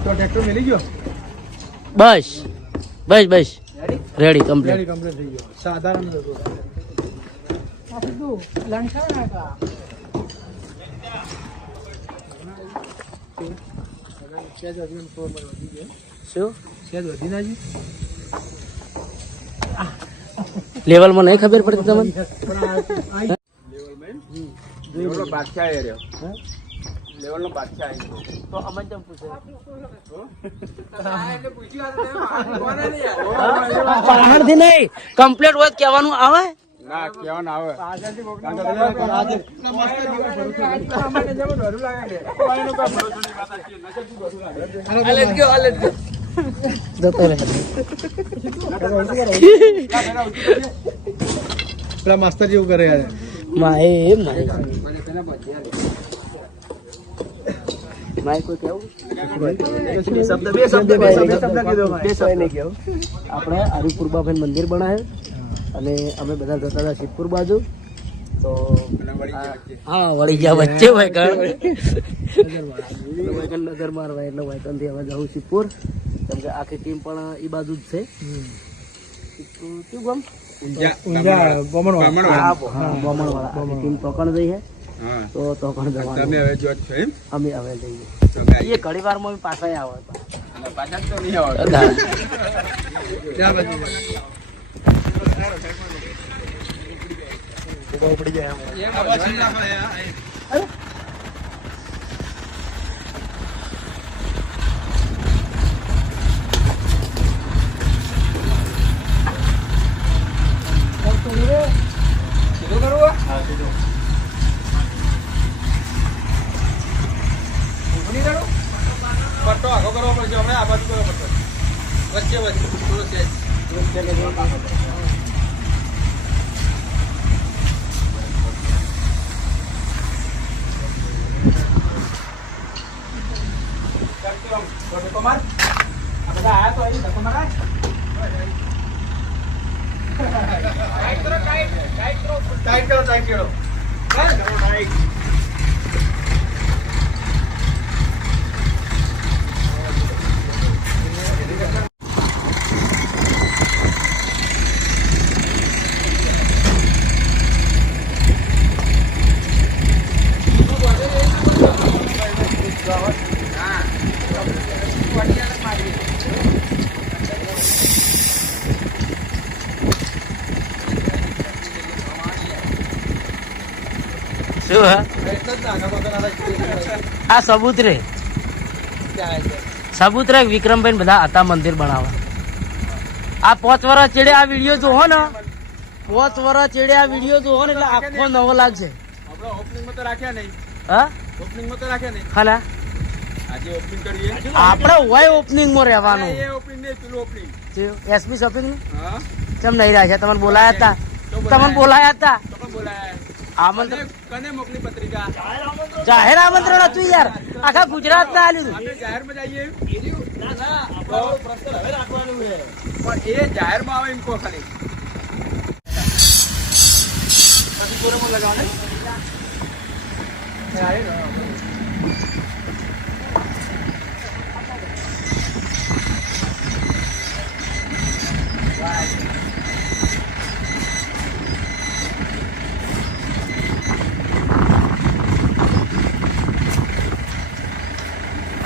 તો ટ્રેક્ટર મેલી ગયો બસ બસ બસ રેડી કમ્પ્લીટ થઈ ગયો સાધારણ હતો આ બધું લંકા નાખા શું સેજ વધી નાજી લેવલમાં નહીં ખબર પડતી તમને લેવલ બાદશાહ આવી રહ્યો લેવલ નો બાદશાહ આવી તો અમને કેમ પૂછે પાહણથી નહીં કમ્પ્લીટ હોય કહેવાનું આવે ના કેવાનું આવે પેલા માસ્ટર જેવું કરે યાર માય કોઈ કેવું આપણે હરિપુરબાભાઈ મંદિર બનાવ્યું અને અમે બધા જતા હતા સિદ્ધપુર બાજુ તો હા વળી ગયા વચ્ચે વાયકણ નજર મારવા એટલે વાયકણ થી હવે જવું સિદ્ધપુર કેમ કે આખી ટીમ પણ એ બાજુ જ છે શું બમણવાળા ટીમ તોકણ જઈ છે તો તોકણ જવાનું અમે હવે જઈએ એ ઘણી વાર માં પાછા આવે પાછા તો નહીં આવે ઉપડી જાય પટ્ટો આગો કરવો પડશે આપણે આ બાજુ કરવો પડશે વચ્ચે વચ્ચે થોડો સેજ કુમાર આ બધા આયા તો અહીં કુમાર ટાઈટ કરો શું હા આ સબૂતરે વિક્રમભાઈ બધા હતા મંદિર બનાવવા આ 5 વર્ષ ચેડે આ વિડીયો જોવો ને 5 વર્ષ ચેડે આ વિડીયો જોવો ને એટલે આખો નવો લાગશે આપણે ઓપનિંગમાં તો રાખ્યા નહીં હા ઓપનિંગમાં તો રાખ્યા નહીં ખાલા આજે ઓપનિંગ કરીએ આપણે હોય ઓપનિંગ માં રહેવાનું એ ઓપનિંગ નહીં પેલું ઓપનિંગ એસપી શોપિંગ હા કેમ નહીં રાખ્યા તમને બોલાયા હતા આમંત્રણ કને મોકલી પત્રિકા જાહેર આમંત્રણ હતું યાર આખા ગુજરાત ના આલ્યું આપણે જાહેરમાં જઈએ પ્રશ્ન હવે રાખવાનું છે પણ એ જાહેરમાં આવે એમ કો ખાલી પછી પૂરેમાં લગાવને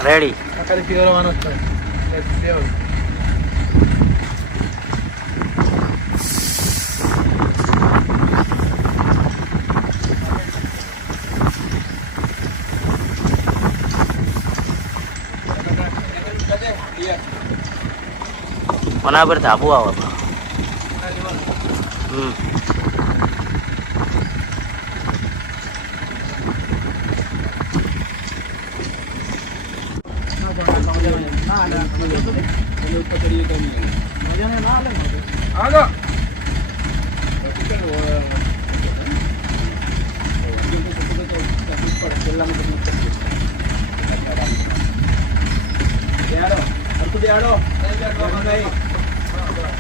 રેડી ખાલી ફેરવાનો જ છે મના પર ધાબુ આવે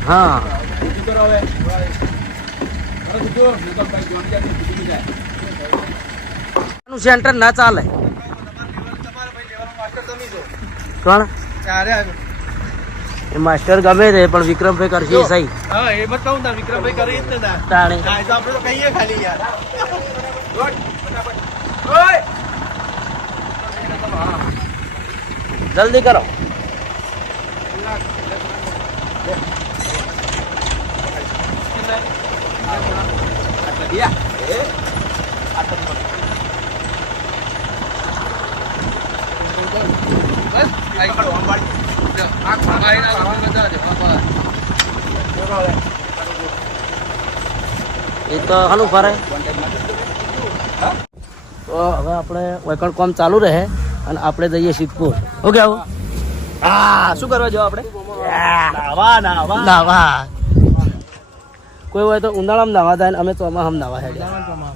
હા સેન્ટર ના ચાલે કોણ અરે એ માસ્ટર ગમે છે પણ વિક્રમભાઈ કરશે સહી હા એ બતાવું ના વિક્રમભાઈ કરી જ ને તાણે હા એ તો આપણે તો કહીએ ખાલી યાર જલ્દી કરો એ તો હાલું ફરે તો હવે આપણે વૈકણ કામ ચાલુ રહે અને આપણે જઈએ સિદ્ધપુર ઓકે આવું હા શું કરવા જાવ આપણે નાવા નાવા કોઈ હોય તો ઉનાળામાં નાવા થાય ને અમે ચોમાસામાં નાવા હેડ્યા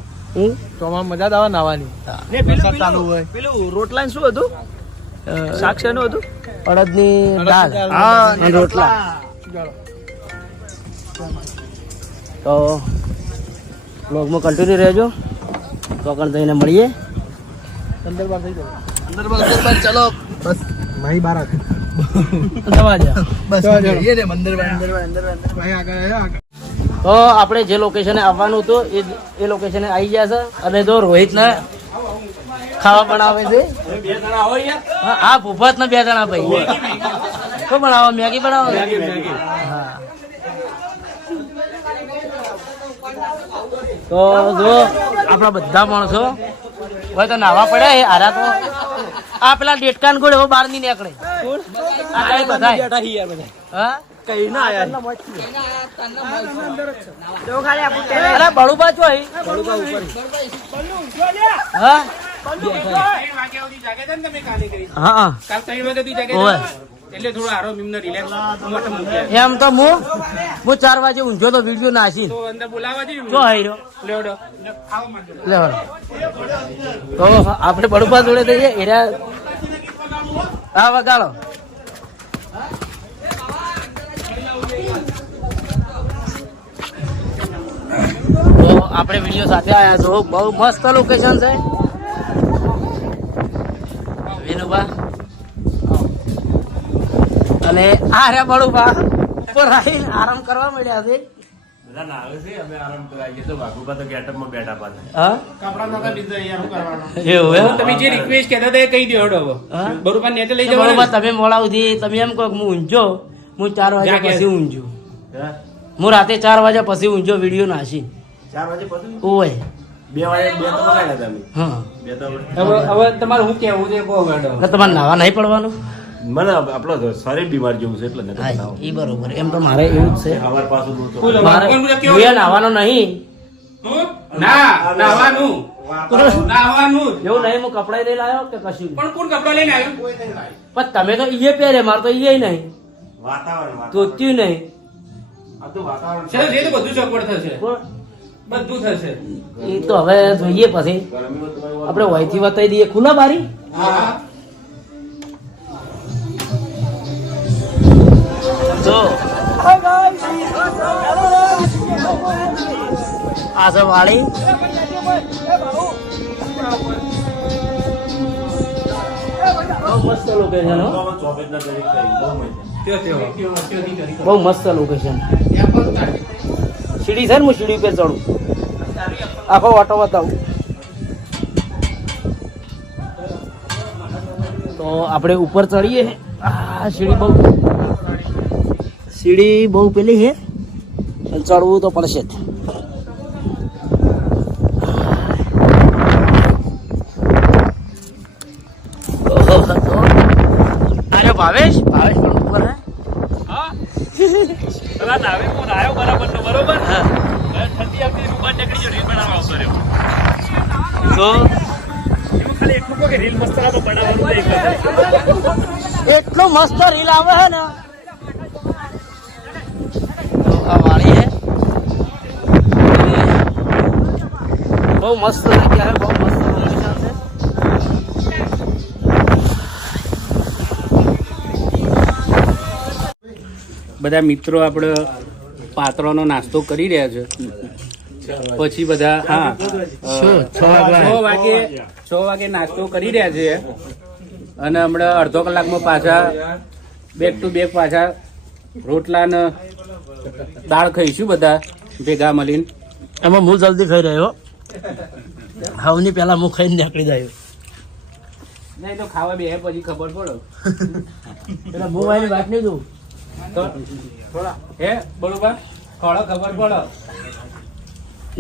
ચોમા મજા આવે નાવાની ને પેલું ચાલુ હોય પેલું રોટલા શું હતું શાક શેનું હતું અડદની દાળ અને રોટલા તો બ્લોગમાં કન્ટિન્યુ રહેજો તો આગળ જઈને મળીએ અંદર બાર ચલો બસ માહી બાર બસ તો આપણે જે લોકેશને આવવાનું હતું એ લોકેશને આવી ગયા છે અને જો રોહિત ને ખાવા બનાવે છે હા ભૂપત ને 2 જણા ભાઈ શું બનાવો મેગી બનાવો હા તો જો આપણા બધા માણસો હોય તો નાવા પડ્યા એ હારા તો આ પેલા ડેટકાન ગોળ એવો બહાર ની નીકળે આ કઈ બધા હા કઈ ના આયા અરે બળુબા છો હા હા એટલે થોડો આરો મિમને રિલેક્સ એમ તો હું 4 વાગે ઊંઝો તો વિડીયો નાસી તો અંદર બોલાવા દી જો હાઈરો લેવડો લેવડો તો આપણે બળુબા જોડે જઈએ એરા હા વગાડો તો આપણે વિડીયો સાથે આવ્યા છો બહુ મસ્ત લોકેશન છે વિનુબા અને આ રે બળુબા ઉપર આવીને આરામ કરવા મળ્યા છે તમે જે રિક્વેસ્ટ કહેતા હતા એ કહી દો હેડો બરોબર નેટે લઈ જવાનું તમે મોડા સુધી તમે એમ કહો હું ઊંઝો હું 4 વાગ્યા પછી ઊંઝો હું રાતે 4 વાગ્યા પછી ઊંઝો વિડીયો નાસી 4 વાગે પછી ઓય 2 વાગે 2 તો પકડ્યા તમે હા હવે તમારે શું કેવું છે કહો હેડો તમારે નાવા નહીં પડવાનું મને આપણો શરીર બીમાર જેવું છે એટલે નથી હા બનાવો એ બરોબર એમ તો મારે એવું જ છે સવાર પાછું દૂધ તો મારે હું નાવાનો નહીં ના નાવાનું નાવાનું એવું નહીં હું કપડા લઈ લાવ્યો કે કશું પણ કોણ કપડા લઈને આવ્યો પણ તમે તો ઈએ પહેરે મારે તો ઈએ નહીં વાતાવરણ ધોત્યું નહીં આ તો વાતાવરણ સર એ તો બધું ચોપડ થશે પણ બધું થશે એ તો હવે જોઈએ પછી ગરમીમાં તમારે આપણે વહીથી બતાવી દઈએ ખુલ્લા બારી હા જો આ છે વાળી બહુ મસ્ત લોકેશન હો ચોકલેટના દરેક થઈ બહુ મજા બહુ મસ્ત લોકેશન સીડી છે ને હું સીડી ઉપર ચડું આખો ઓટો બતાવું તો આપણે ઉપર ચડીએ આ સીડી બહુ પેલી છે અને ચડવું તો પડશે જ અરે ભાવેશ પણ ઉપર હે એટલો મસ્ત રીલ આવે હે ને તો આ વાળી હે બહુ મસ્ત જગ્યા હે બહુ મસ્ત લોકેશન છે બધા મિત્રો આપણે પાત્રોનો નાસ્તો કરી રહ્યા છે પછી બધા હા 6 વાગે નાસ્તો કરી રહ્યા છે અને હમણાં અડધો કલાકમાં પાછા બેક ટુ બેક પાછા રોટલા ને દાળ ખાઈશું બધા ભેગા મળીને. એમાં હું જલ્દી ખાઈ રહ્યો હાવની પેલા હું ખાઈને નીકળી જાય નહીં તો ખાવા બે પછી ખબર પડે પેલા હું વાયની વાત નહીં દઉં તો થોડા હે બરોબર થોડા ખબર પડે.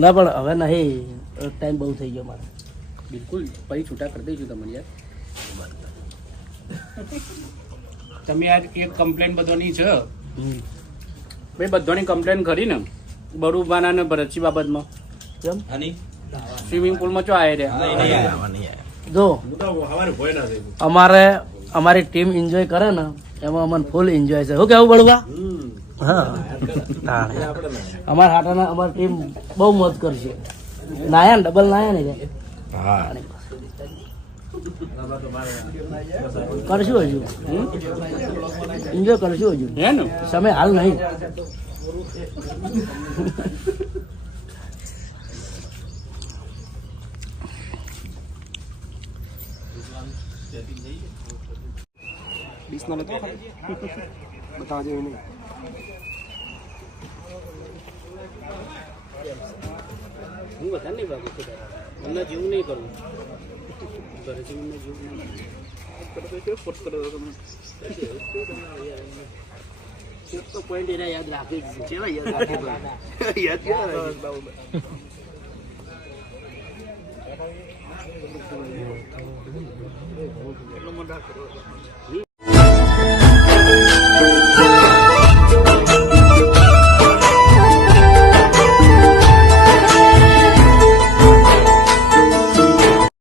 ના પણ હવે નહીં ટાઈમ બહુ થઈ ગયો મારે. બિલકુલ પછી છૂટા કરી દઈશું તમને યાર. તમે આજ એક કમ્પ્લેન બધાની છે ભાઈ, બધાની કમ્પ્લેન કરી ને બરુબાના ને ભરતસિંહ બાબતમાં. કેમ સ્વિમિંગ પુલમાં ચો આવે રહ્યા જો અમારી ટીમ એન્જોય કરે ને એમાં અમને ફૂલ એન્જોય છે. શું કેવું બળવા? હા અમારા હાટાના અમારી ટીમ બહુ મોજ કરશે. નાયા ને ડબલ નાયા ને કરશું હજુ એન્જોય કરશું હજુ હે ને સમય હાલ નહીં. હું વધારે નહીં ભાગું છું તમને જેવું નહીં કરવું ઘરે જેવું જેવું તો પોઈન્ટ એના યાદ રાખી જ છે. કેવા યાદ રાખી